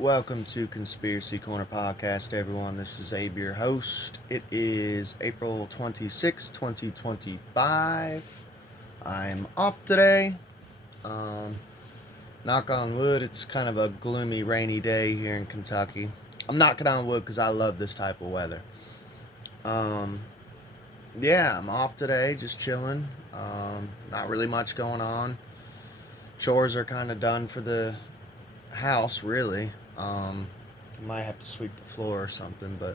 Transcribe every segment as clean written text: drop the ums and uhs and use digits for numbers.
Welcome to Conspiracy Corner Podcast, everyone. This is Abe, your host. It is April 26, 2025. I'm off today. Knock on wood, it's kind of a gloomy, rainy day here in Kentucky. I'm knocking on wood because I love this type of weather. Yeah, I'm off today, just chilling. Not really much going on. Chores are kind of done for the house, really. Might have to sweep the floor or something, but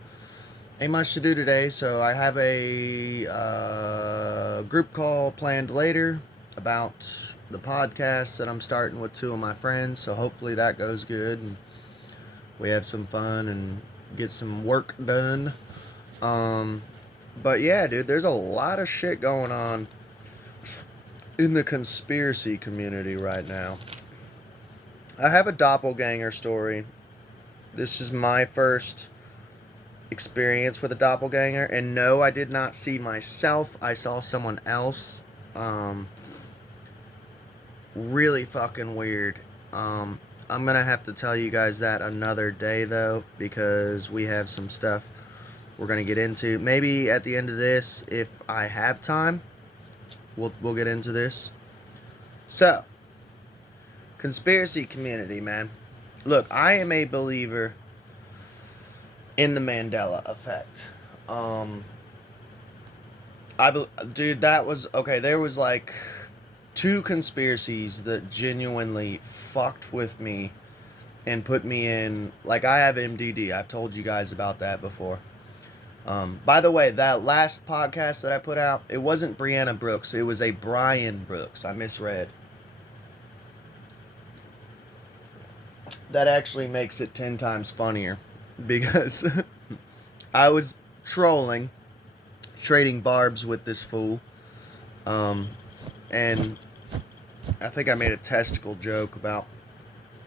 ain't much to do today. So I have a group call planned later about the podcast that I'm starting with two of my friends. So hopefully that goes good and we have some fun and get some work done. But yeah, dude, there's a lot of shit going on in the conspiracy community right now. I have a doppelganger story. This is my first experience with a doppelganger. And no, I did not see myself. I saw someone else. Really fucking weird. I'm going to have to tell you guys that another day, though, because we have some stuff we're going to get into. Maybe at the end of this, if I have time, we'll get into this. So, conspiracy community, man. Look, I am a believer in the Mandela effect. Dude, that was okay. There was like two conspiracies that genuinely fucked with me and put me in. Like, I have MDD. I've told you guys about that before. By the way, that last podcast that I put out, it wasn't Brianna Brooks. It was a Brian Brooks. I misread. That actually makes it 10 times funnier because I was trolling, trading barbs with this fool, and I think I made a testicle joke about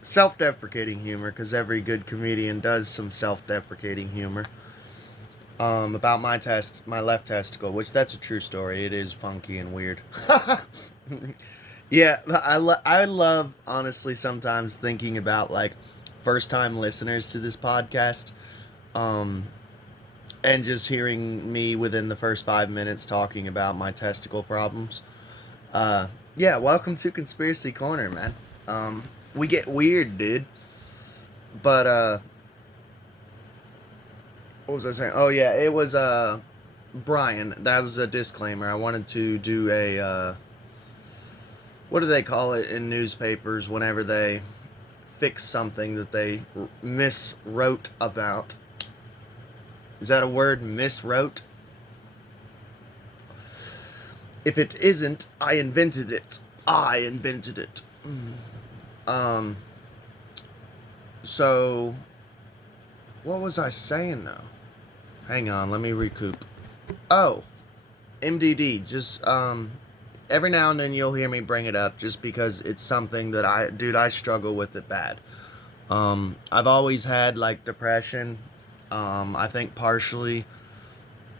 self-deprecating humor, because every good comedian does some self-deprecating humor, about my left testicle, which that's a true story. It is funky and weird. Yeah, I love, honestly, sometimes thinking about, like, first-time listeners to this podcast, and just hearing me within the first 5 minutes talking about my testicle problems. Yeah, welcome to Conspiracy Corner, man. We get weird, dude. But, what was I saying? Oh, yeah, it was, Brian. That was a disclaimer. I wanted to do a, what do they call it in newspapers whenever they fix something that they miswrote about? Is that a word, miswrote? If it isn't, I invented it. I invented it. So, what was I saying now? Hang on, let me recoup. Oh, MDD, just, every now and then you'll hear me bring it up just because it's something that I struggle with it bad. I've always had, like, depression. I think partially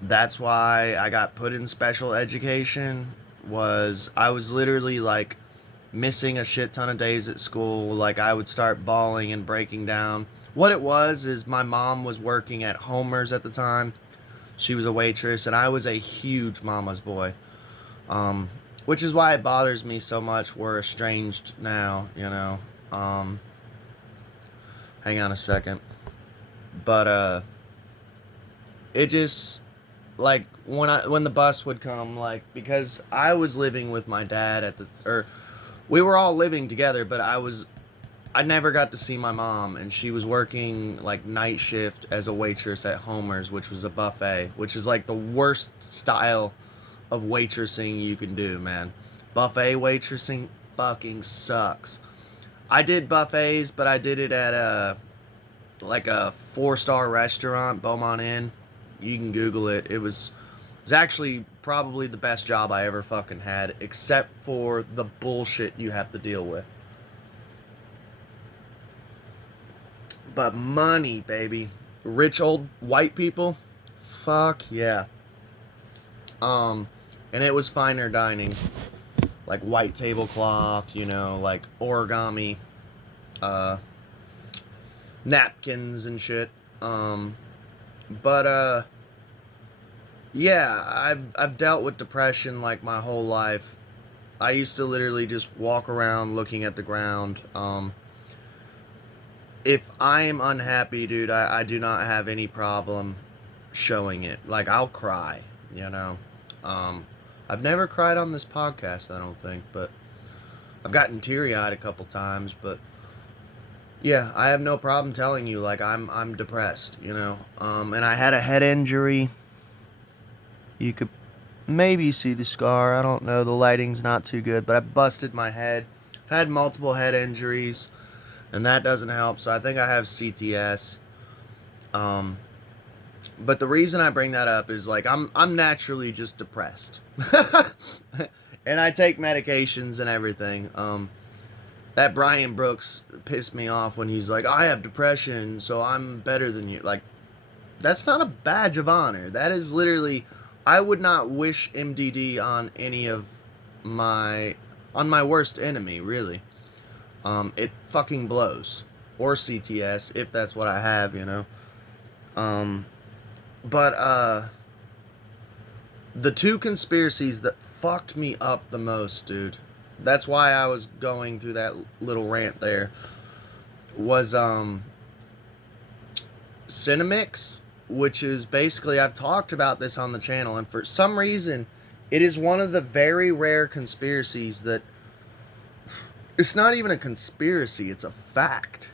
that's why I got put in special education, was I was literally, like, missing a shit ton of days at school. Like, I would start bawling and breaking down. What it was is my mom was working at Homer's at the time. She was a waitress, and I was a huge mama's boy. Which is why it bothers me so much we're estranged now, you know. Hang on a second. But, it just, like, when the bus would come, like, because I was living with my dad we were all living together, but I never got to see my mom, and she was working, like, night shift as a waitress at Homer's, which was a buffet, which is, like, the worst style of waitressing you can do, man. Buffet waitressing fucking sucks. I did buffets, but I did it at a 4-star restaurant, Beaumont Inn. You can Google it. It's actually probably the best job I ever fucking had, except for the bullshit you have to deal with. But money, baby. Rich old white people? Fuck yeah. And it was finer dining. Like white tablecloth, you know, like origami napkins and shit. But yeah, I've dealt with depression like my whole life. I used to literally just walk around looking at the ground. If I am unhappy, dude, I do not have any problem showing it. Like, I'll cry, you know. Um, I've never cried on this podcast, I don't think, but I've gotten teary-eyed a couple times, but yeah, I have no problem telling you, like, I'm depressed, you know. And I had a head injury. You could maybe see the scar. I don't know. The lighting's not too good, but I busted my head. I've had multiple head injuries, and that doesn't help. So I think I have CTS. But the reason I bring that up is like I'm naturally just depressed, and I take medications and everything. That Brian Brooks pissed me off when he's like, I have depression, so I'm better than you. Like, that's not a badge of honor. That is literally, I would not wish MDD on any of on my worst enemy, really. It fucking blows. Or CTS, if that's what I have, you know. But the two conspiracies that fucked me up the most, dude. That's why I was going through that little rant there. Was Cinemix, which is basically, I've talked about this on the channel, and for some reason, it is one of the very rare conspiracies that it's not even a conspiracy, it's a fact.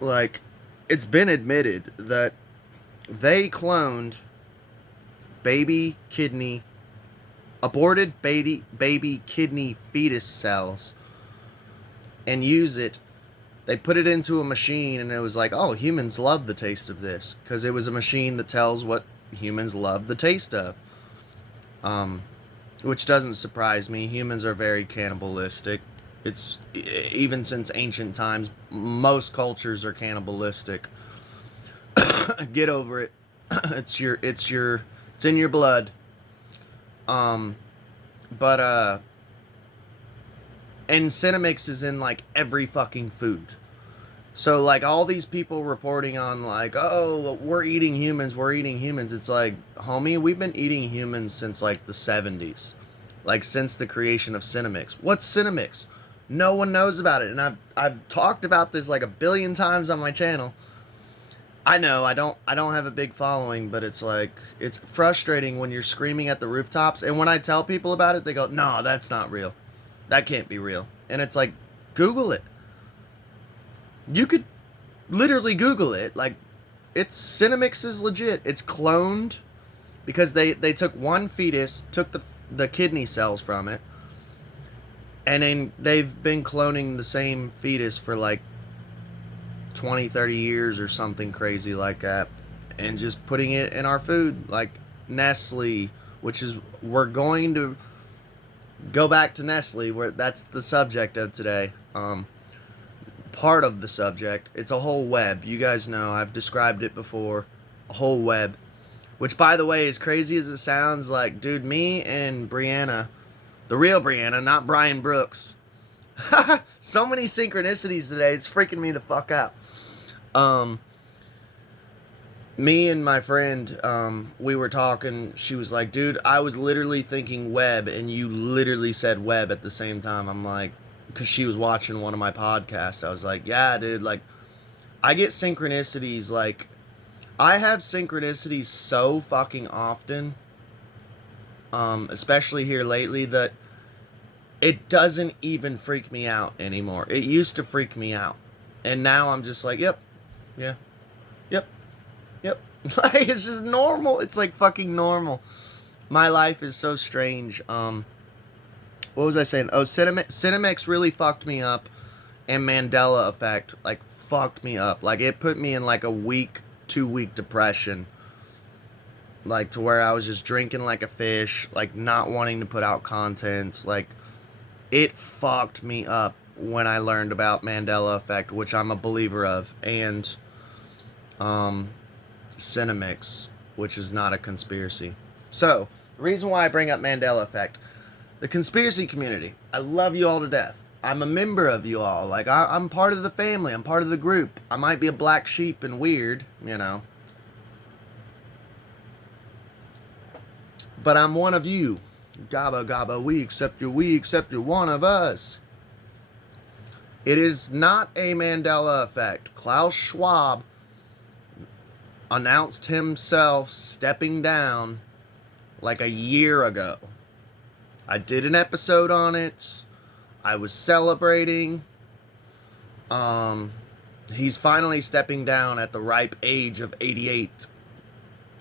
Like, it's been admitted that they cloned aborted baby kidney fetus cells and use it. They put it into a machine and it was like, oh, humans love the taste of this, because it was a machine that tells what humans love the taste of. Which doesn't surprise me. Humans are very cannibalistic. It's even since ancient times, most cultures are cannibalistic. Get over it. It's in your blood. But and Cinemix is in like every fucking food. So like all these people reporting on like, oh, we're eating humans. It's like, homie, we've been eating humans since like the 70s. Like since the creation of Cinemix. What's Cinemix? No one knows about it. And I've talked about this like a billion times on my channel. I know I don't have a big following, but it's like, it's frustrating when you're screaming at the rooftops, and when I tell people about it, they go, no, that's not real. That can't be real. And it's like, Google it. You could literally Google it. Like, Cinemix is legit. It's cloned because they took one fetus, took the kidney cells from it, and then they've been cloning the same fetus for like 20, 30 years or something crazy like that, and just putting it in our food, like Nestle, which is, we're going to go back to Nestle, where that's the subject of today. Part of the subject. It's a whole web. You guys know, I've described it before. A whole web. Which, by the way, as crazy as it sounds, like, dude, me and Brianna, the real Brianna, not Brian Brooks. So many synchronicities today, it's freaking me the fuck out. Me and my friend, we were talking, she was like, dude, I was literally thinking web, and you literally said web at the same time. I'm like, because she was watching one of my podcasts, I was like, yeah, dude, like, I get synchronicities, like, I have synchronicities so fucking often, especially here lately, that it doesn't even freak me out anymore. It used to freak me out, and now I'm just like, yep, yeah, yep, yep. Like, it's just normal. It's like fucking normal. My life is so strange. What was I saying? Oh, Cinemix really fucked me up, and Mandela effect, like, fucked me up. Like, it put me in like a 2-week depression, like, to where I was just drinking like a fish, like, not wanting to put out content. Like, it fucked me up when I learned about Mandela effect, which I'm a believer of, and Cinemix, which is not a conspiracy. So, the reason why I bring up Mandela effect, the conspiracy community, I love you all to death. I'm a member of you all. Like, I'm part of the family. I'm part of the group. I might be a black sheep and weird, you know. But I'm one of you. Gabba gabba, we accept you. We accept you. One of us. It is not a Mandela effect. Klaus Schwab announced himself stepping down like a year ago. I did an episode on it. I was celebrating. He's finally stepping down at the ripe age of 88.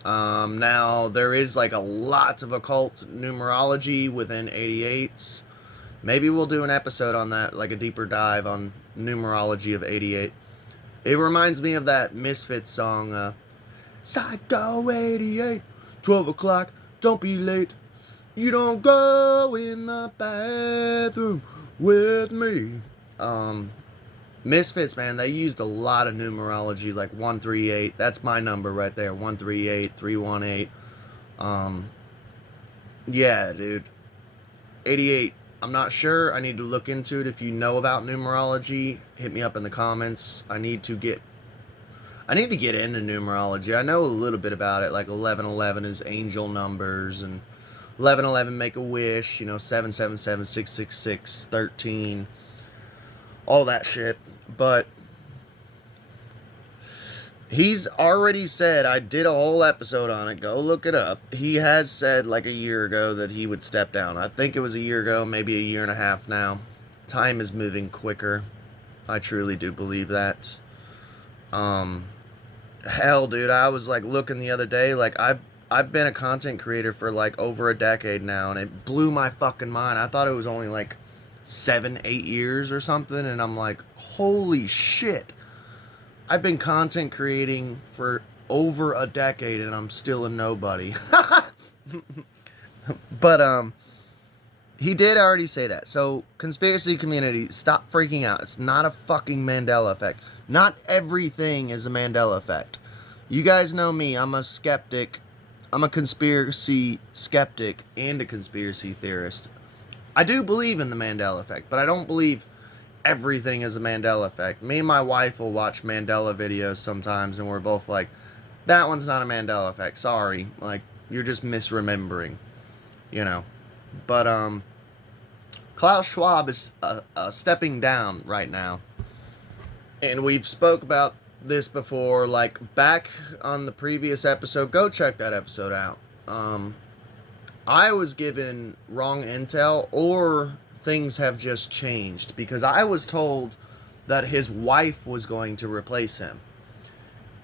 Now, there is like a lot of occult numerology within 88s. Maybe we'll do an episode on that, like a deeper dive on numerology of 88. It reminds me of that Misfits song, Psycho 88, 12 o'clock, don't be late. You don't go in the bathroom with me. Misfits, man, they used a lot of numerology, like 138. That's my number right there, 138, 318. Yeah, dude. 88. I'm not sure. I need to look into it. If you know about numerology, hit me up in the comments. I need to get into numerology. I know a little bit about it. Like 1111 is angel numbers, and 1111 make a wish. 777, 666, 13, all that shit. But he's already said, I did a whole episode on it, go look it up. He has said like a year ago that he would step down. I think it was a year ago, maybe a year and a half now. Time is moving quicker. I truly do believe that. Hell, dude, I was like looking the other day, like I've been a content creator for like over a decade now, and it blew my fucking mind. I thought it was only like 7-8 years or something, and I'm like, holy shit. I've been content creating for over a decade and I'm still a nobody. But he did already say that. So, conspiracy community, stop freaking out. It's not a fucking Mandela effect. Not everything is a Mandela effect. You guys know me. I'm a skeptic. I'm a conspiracy skeptic and a conspiracy theorist. I do believe in the Mandela effect, but I don't believe everything is a Mandela effect. Me and my wife will watch Mandela videos sometimes, and we're both like, that one's not a Mandela effect. Sorry. Like, you're just misremembering. But, Klaus Schwab is stepping down right now. And we've spoke about this before, like, back on the previous episode. Go check that episode out. I was given wrong intel, or things have just changed, because I was told that his wife was going to replace him.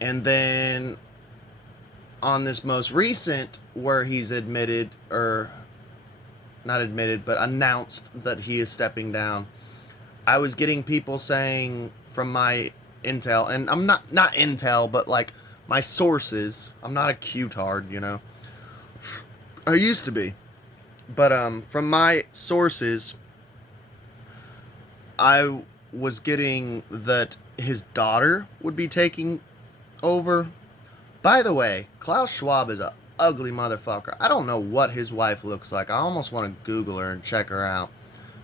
And then on this most recent, where he's admitted, or not admitted, but announced that he is stepping down, I was getting people saying from my intel, and I'm not intel, but like my sources. I'm not a Q-tard, I used to be. But from my sources, I was getting that his daughter would be taking over. By the way, Klaus Schwab is a ugly motherfucker. I don't know what his wife looks like. I almost want to Google her and check her out.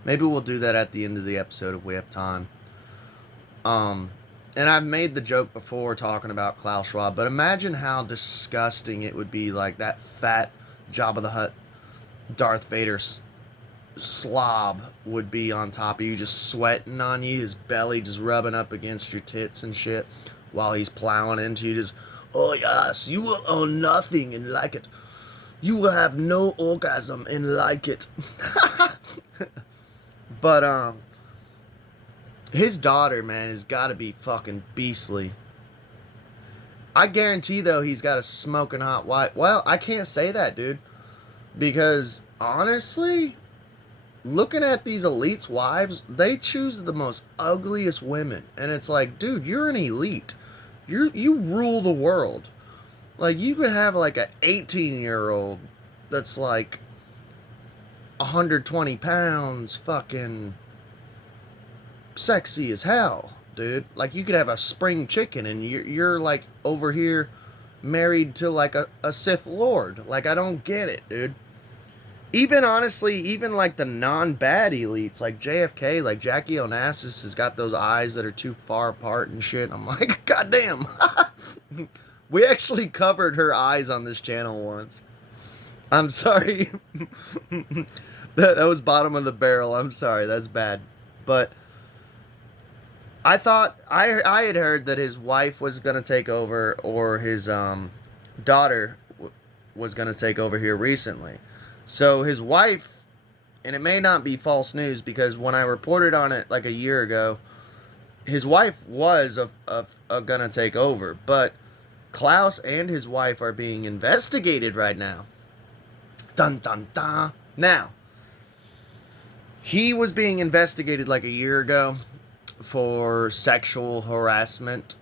Maybe we'll do that at the end of the episode if we have time. And I've made the joke before talking about Klaus Schwab, but imagine how disgusting it would be, like that fat Jabba the Hutt Darth Vader slob would be on top of you, just sweating on you, his belly just rubbing up against your tits and shit while he's plowing into you, just, oh yes, you will own nothing and like it. You will have no orgasm and like it. But, his daughter, man, has got to be fucking beastly. I guarantee, though, he's got a smoking hot wife. Well, I can't say that, dude. Because, honestly, looking at these elites' wives, they choose the most ugliest women. And it's like, dude, you're an elite. You rule the world. Like, you could have, like, an 18-year-old that's, like, 120 pounds, fucking sexy as hell, dude. Like, you could have a spring chicken and you're like over here married to like a Sith Lord. Like, I don't get it, dude. Even honestly, even like the non-bad elites, like JFK, like Jackie Onassis has got those eyes that are too far apart and shit. I'm like, goddamn. We actually covered her eyes on this channel once. I'm sorry. That was bottom of the barrel. I'm sorry. That's bad. But I thought I had heard that his wife was gonna take over, or his daughter was gonna take over here recently. So his wife, and it may not be false news because when I reported on it like a year ago, his wife was gonna take over, but Klaus and his wife are being investigated right now. Dun dun dun. Now, he was being investigated like a year ago for sexual harassment,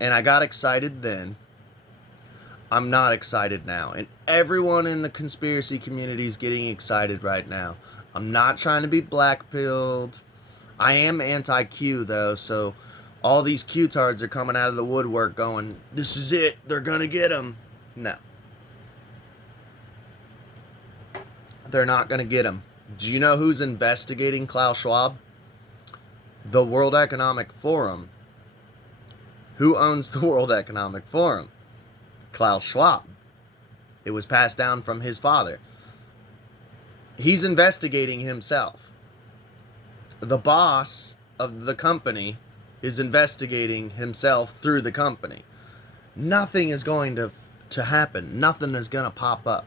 and I got excited then. I'm not excited now, and everyone in the conspiracy community is getting excited right now. I'm not trying to be black-pilled. I am anti-Q, though, so all these Q-tards are coming out of the woodwork going, this is it, they're gonna get him. No. They're not gonna get him. Do you know who's investigating Klaus Schwab? The World Economic Forum. Who owns the World Economic Forum? Klaus Schwab. It was passed down from his father. He's investigating himself. The boss of the company is investigating himself through the company. Nothing is going to happen. Nothing is going to pop up.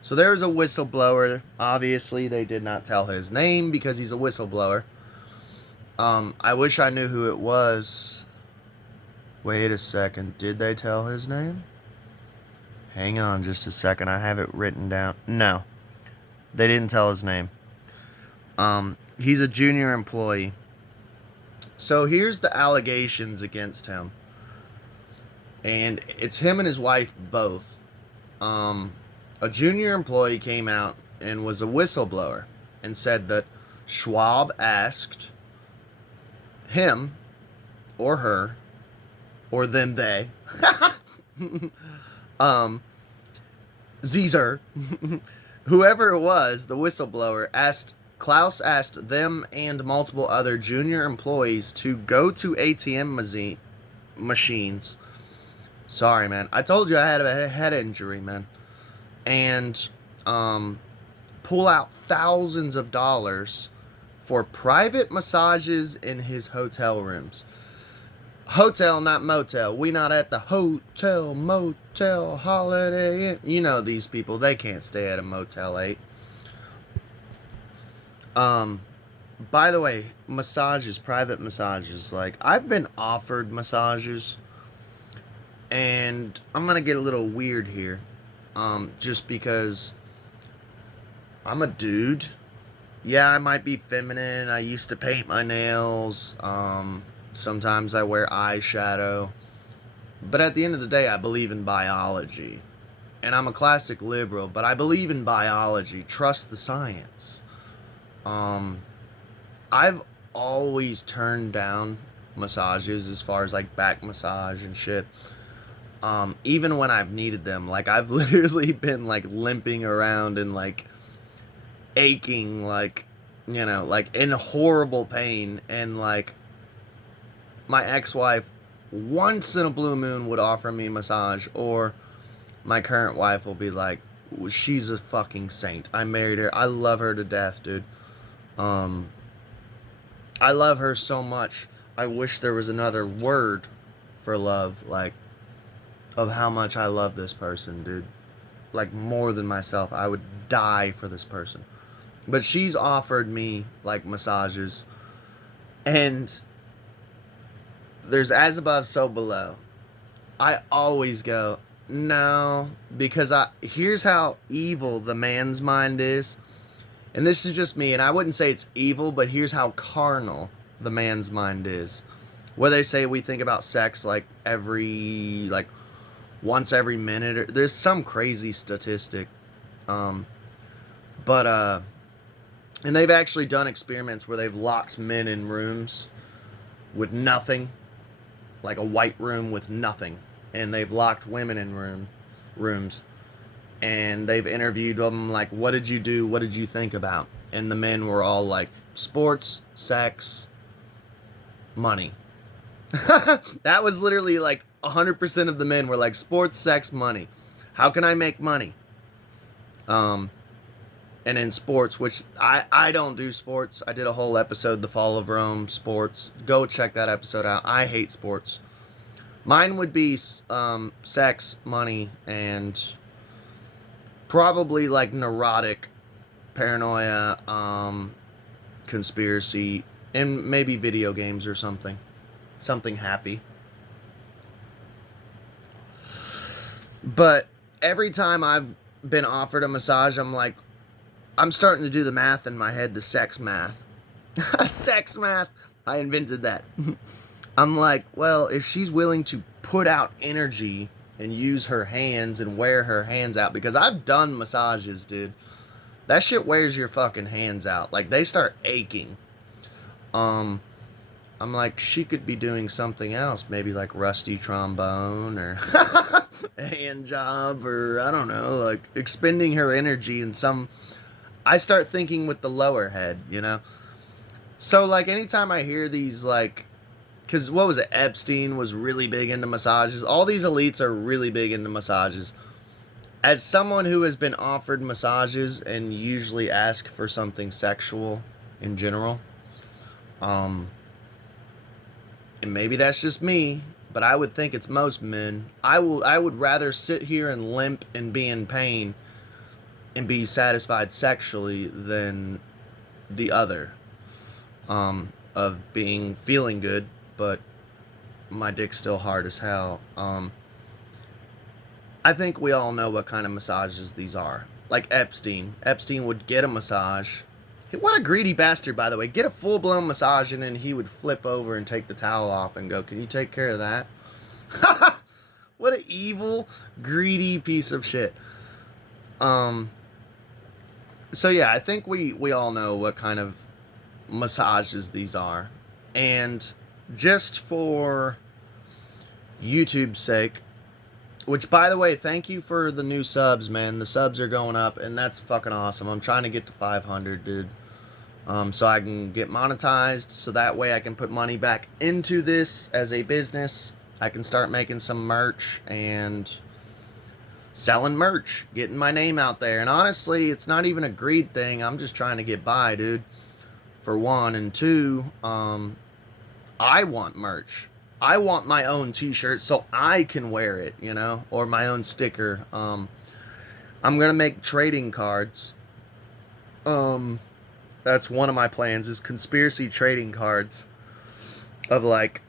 So there's a whistleblower. Obviously, they did not tell his name because he's a whistleblower. I wish I knew who it was. Wait a second. Did they tell his name? Hang on just a second. I have it written down. No. They didn't tell his name. He's a junior employee. So here's the allegations against him. And it's him and his wife both. A junior employee came out and was a whistleblower and said that Schwab asked him or her or them they Caesar whoever it was, the whistleblower Klaus asked them and multiple other junior employees to go to ATM machines. Sorry, man. I told you I had a head injury, man. And pull out thousands of dollars for private massages in his hotel rooms. Hotel, not motel. We not at the hotel, motel, Holiday Inn. You know these people. They can't stay at a Motel 8. By the way, massages, private massages. Like, I've been offered massages. And I'm going to get a little weird here. Just because I'm a dude. Yeah, I might be feminine. I used to paint my nails. Sometimes I wear eyeshadow. But at the end of the day, I believe in biology. And I'm a classic liberal, but I believe in biology. Trust the science. I've always turned down massages as far as like back massage and shit. Even when I've needed them. Like, I've literally been like limping around and like aching, like, you know, like in horrible pain, and like my ex-wife once in a blue moon would offer me a massage, or my current wife will be like, she's a fucking saint. I married her. I love her to death, dude. I love her so much. I wish there was another word for love, like, of how much I love this person, dude. Like, more than myself. I would die for this person. But she's offered me, like, massages. And there's as above, so below. I always go, no. Because here's how evil the man's mind is. And this is just me. And I wouldn't say it's evil, but here's how carnal the man's mind is. Where they say we think about sex, like, once every minute, or there's some crazy statistic, and they've actually done experiments where they've locked men in rooms with nothing, like a white room with nothing, and they've locked women in rooms, and they've interviewed them like, what did you do? What did you think about? And the men were all like, sports, sex, money. That was literally like 100% of the men were like, sports, sex, money. How can I make money? And in sports, which I don't do sports. I did a whole episode, The Fall of Rome, sports. Go check that episode out. I hate sports. Mine would be sex, money, and probably like neurotic, paranoia, conspiracy, and maybe video games or something. Something happy. But every time I've been offered a massage, I'm like, I'm starting to do the math in my head, the sex math. Sex math. I invented that. I'm like, well, if she's willing to put out energy and use her hands and wear her hands out, because I've done massages, dude. That shit wears your fucking hands out. Like, they start aching. I'm like, she could be doing something else. Maybe like rusty trombone or hand job, or I don't know, like expending her energy in some... I start thinking with the lower head, you know? So, like, anytime I hear these, like... Because, what was it? Epstein was really big into massages. All these elites are really big into massages. As someone who has been offered massages and usually ask for something sexual in general, and maybe that's just me, but I would think it's most men. I would rather sit here and limp and be in pain and be satisfied sexually than the other, of feeling good, but my dick's still hard as hell. I think we all know what kind of massages these are. Like Epstein. Epstein would get a massage. What a greedy bastard, by the way. Get a full-blown massage, and then he would flip over and take the towel off and go, can you take care of that? What an evil, greedy piece of shit. So yeah, I think we all know what kind of massages these are. And just for YouTube's sake, which, by the way, thank you for the new subs, man. The subs are going up, and that's fucking awesome. I'm trying to get to 500, dude. So I can get monetized, so that way I can put money back into this as a business. I can start making some merch and selling merch, getting my name out there. And honestly, it's not even a greed thing. I'm just trying to get by, dude, for one. And two, I want merch. I want my own t-shirt so I can wear it, you know, or my own sticker. I'm gonna make trading cards. That's one of my plans, is conspiracy trading cards of like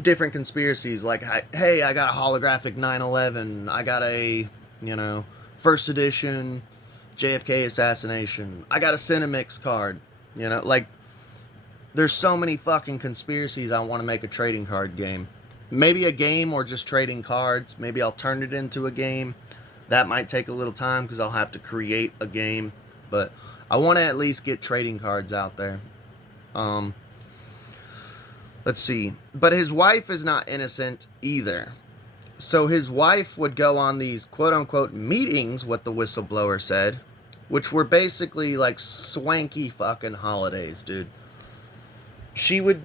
different conspiracies. Like, hey, I got a holographic 9/11. I got a, you know, first edition JFK assassination. I got a Cinemix card. You know, like, there's so many fucking conspiracies. I want to make a trading card game. Maybe a game or just trading cards. Maybe I'll turn it into a game. That might take a little time because I'll have to create a game. But I want to at least get trading cards out there. Let's see. But his wife is not innocent either. So his wife would go on these quote-unquote meetings, what the whistleblower said, which were basically like swanky fucking holidays, dude. She would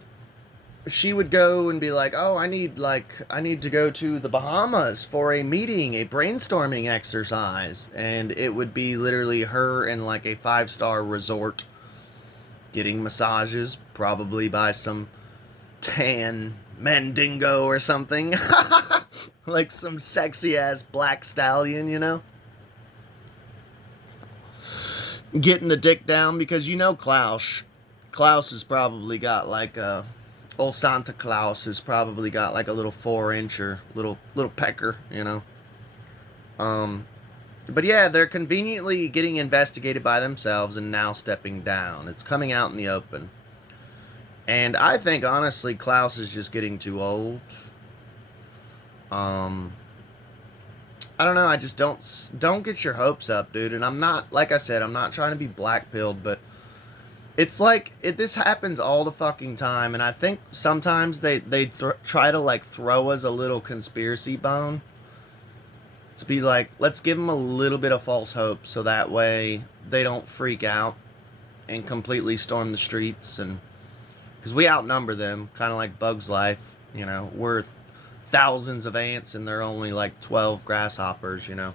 go and be like, oh, I need to go to the Bahamas for a meeting, a brainstorming exercise. And it would be literally her in like a 5-star resort getting massages, probably by some tan mandingo or something. Like some sexy ass black stallion, you know? Getting the dick down, because you know Klaus has probably got like a... Old Santa Claus has probably got like a little 4-incher, little pecker, you know. But yeah, they're conveniently getting investigated by themselves and now stepping down. It's coming out in the open. And I think, honestly, Klaus is just getting too old. I don't know, I just don't get your hopes up, dude. And I'm not, like I said, I'm not trying to be black-pilled, but it's like, this happens all the fucking time, and I think sometimes they try to, like, throw us a little conspiracy bone. to be like, let's give them a little bit of false hope so that way they don't freak out and completely storm the streets. And because we outnumber them, kind of like Bug's Life, you know, we're thousands of ants and they're only like 12 grasshoppers, you know.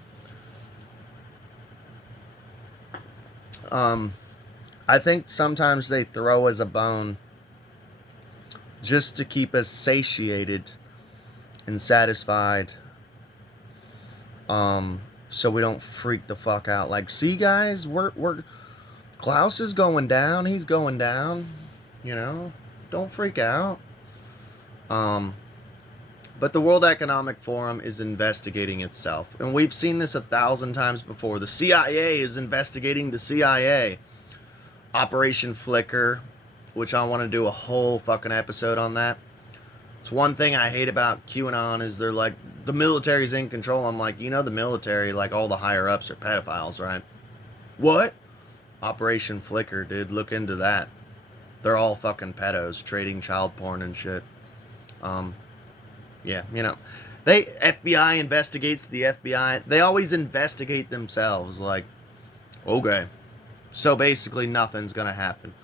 I think sometimes they throw us a bone just to keep us satiated and satisfied, so we don't freak the fuck out. Like, see guys, we're Klaus is going down, he's going down, you know, don't freak out. But the World Economic Forum is investigating itself, and we've seen this 1,000 times before. The CIA is investigating the CIA. Operation Flicker, which I want to do a whole fucking episode on that. It's one thing I hate about QAnon is they're like, the military's in control. I'm like, you know, the military, like all the higher ups are pedophiles, right? What? Operation Flicker, dude, look into that. They're all fucking pedos, trading child porn and shit. Yeah, you know, FBI investigates the FBI. They always investigate themselves, like, okay. So basically nothing's gonna happen.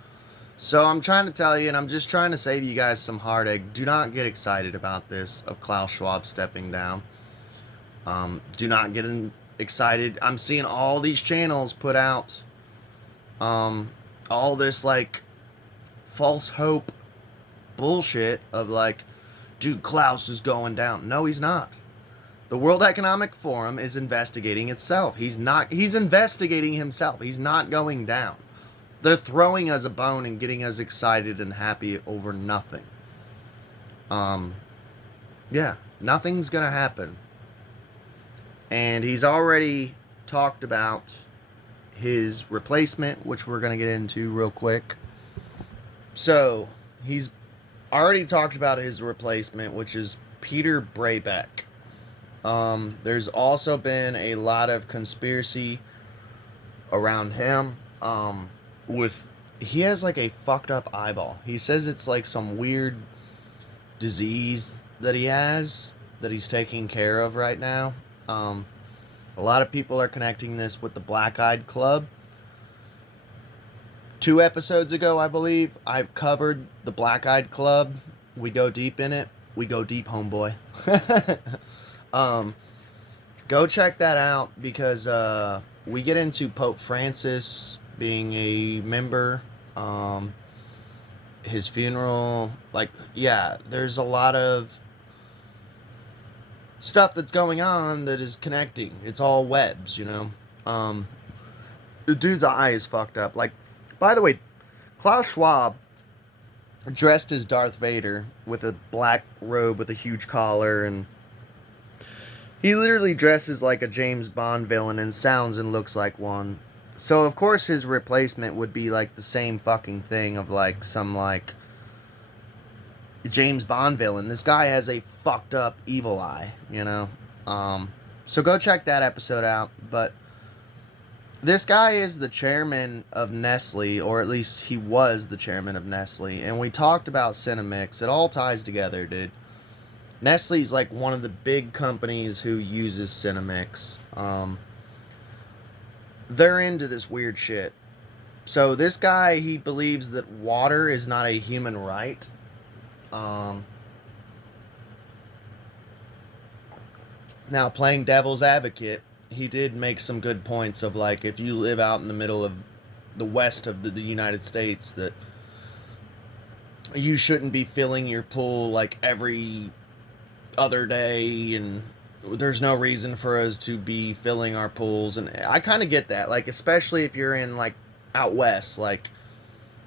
So I'm trying to tell you, and I'm just trying to save you guys some heartache. Do not get excited about this, of Klaus Schwab stepping down. Do not get excited. I'm seeing all these channels put out all this, like, false hope bullshit of, like, dude, Klaus is going down. No, he's not. The World Economic Forum is investigating itself. He's investigating himself. He's not going down. They're throwing us a bone and getting us excited and happy over nothing. Yeah, nothing's gonna happen. And he's already talked about his replacement, which we're gonna get into real quick. So, he's already talked about his replacement, which is Peter Brabeck. There's also been a lot of conspiracy around him. He has like a fucked up eyeball. He says it's like some weird disease that he has that he's taking care of right now. A lot of people are connecting this with the Black Eyed Club. 2 episodes ago, I believe, I covered the Black Eyed Club. We go deep in it. We go deep, homeboy. Go check that out because we get into Pope Francis being a member, his funeral, like, yeah, there's a lot of stuff that's going on that is connecting. It's all webs, you know. The dude's eye is fucked up. Like, by the way, Klaus Schwab dressed as Darth Vader with a black robe with a huge collar, and he literally dresses like a James Bond villain and sounds and looks like one. So, of course, his replacement would be, like, the same fucking thing of, like, some, like, James Bond villain. This guy has a fucked up evil eye, you know? So go check that episode out. But this guy is the chairman of Nestle, or at least he was the chairman of Nestle. And we talked about Cinemix. It all ties together, dude. Nestle's, like, one of the big companies who uses Cinemix. They're into this weird shit. So this guy, he believes that water is not a human right. Now, playing devil's advocate, he did make some good points of, like, if you live out in the middle of the west of the United States, that you shouldn't be filling your pool, like, every other day, and there's no reason for us to be filling our pools. And I kind of get that, like, especially if you're in, like, out west, like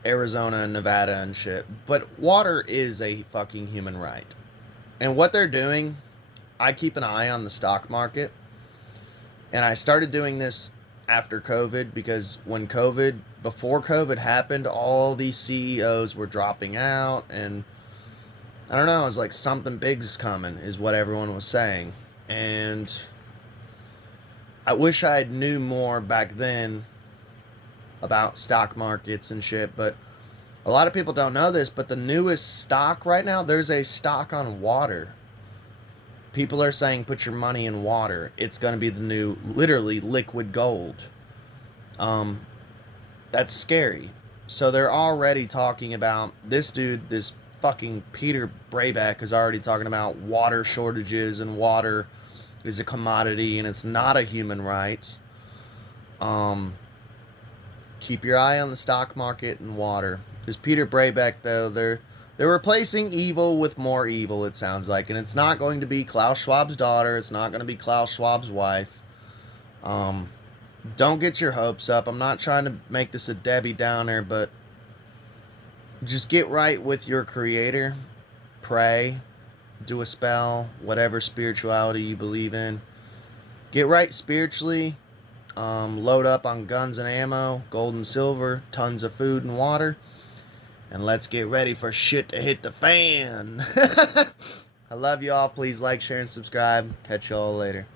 Arizona and Nevada and shit. But water is a fucking human right. And what they're doing, I keep an eye on the stock market. And I started doing this after COVID, because before COVID happened, all these CEOs were dropping out, and I don't know, it was like something big's coming, is what everyone was saying. And I wish I knew more back then about stock markets and shit, but a lot of people don't know this, but the newest stock right now, there's a stock on water. People are saying put your money in water. It's going to be the new, literally, liquid gold. That's scary. So they're already talking about, this dude, this fucking Peter Brayback is already talking about water shortages, and water is a commodity and it's not a human right. Keep your eye on the stock market and water. Because Peter Brayback, though, they're replacing evil with more evil, it sounds like. And it's not going to be Klaus Schwab's daughter. It's not going to be Klaus Schwab's wife. Don't get your hopes up. I'm not trying to make this a Debbie Downer, but just get right with your creator. Pray. Do a spell. Whatever spirituality you believe in. Get right spiritually. Load up on guns and ammo, gold and silver, tons of food and water. And let's get ready for shit to hit the fan. I love y'all. Please like, share, and subscribe. Catch y'all later.